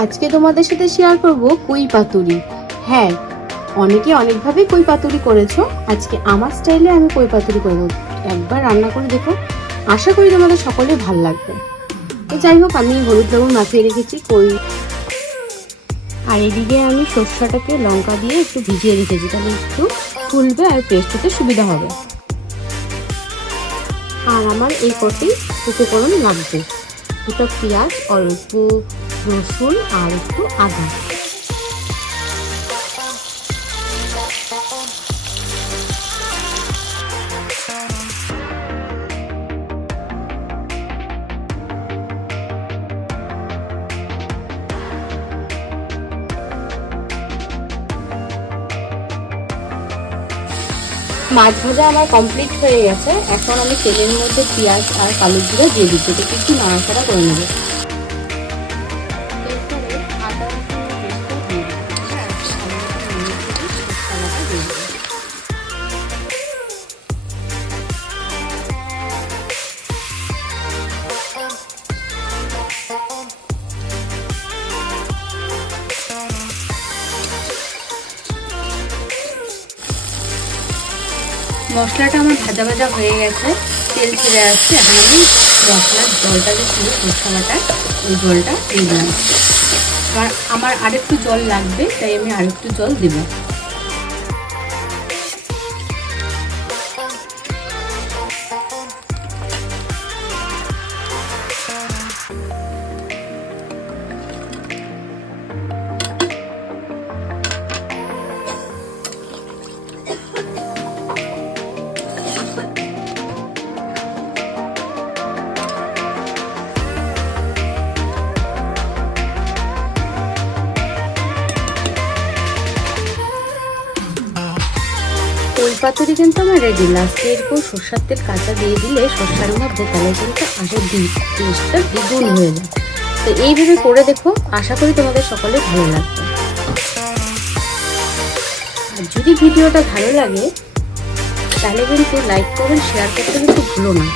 আজকে তোমাদের সাথে শেয়ার করব কুই পাতুরি। হ্যাঁ, অনেকে অনেকভাবে কুই পাতুরি করেছো, আজকে আমার স্টাইলে আমি কুই পাতুরি করে দেবো। একবার রান্না করে দেখো, আশা করি তোমাদের সকলের ভালো লাগবে। তো যাই হোক, আমি হলুদ লবণ মাখিয়ে রেখেছি কই, আর এদিকে আমি সরষাটাকে লঙ্কা দিয়ে একটু ভিজিয়ে রেখেছি, তাহলে একটু ফুলবে আর পেস্ট হতে সুবিধা হবে। আর আমার এই কটি উপকরণ লাগবে: দুটো পেঁয়াজ, অল্প রসুন আর একটু আদা। মাছ ভাজা আমার কমপ্লিট হয়ে গেছে। এখন আমি তেলের মধ্যে পেঁয়াজ আর কালো জিরা দিয়ে দিচ্ছি, এটাকে একটু নাড়াচাড়া করে নেবো। এরপরে আদা রসুনের পেস্টটা দিয়ে দিচ্ছি, মশলাটা দিয়ে দিচ্ছি। মশলাটা আমার ভাজা ভাজা হয়ে গেছে, তেল ছেড়ে আসছে। এখন আমি মশলার জলটা যে ছিল সরষা বাটা, ওই জলটা দিয়ে দিলাম। আমার আরেকটু জল লাগবে, তাই আমি আরেকটু জল দেব। কুই পাতুরি কিন্তু আমার রেডি। লাস্টে এরকম সরষার তেল কাঁচা দিয়ে দিলে সরষার মধ্যে, তাহলে কিন্তু আসার টেস্টটা দ্বিগুণ হয়ে যায়। তো এইভাবে করে দেখো, আশা করি তোমাদের সকলে ভালো লাগবে। আর যদি ভিডিওটা ভালো লাগে তাহলে কিন্তু লাইক করবেন, শেয়ার করতে কিন্তু ভুলো না।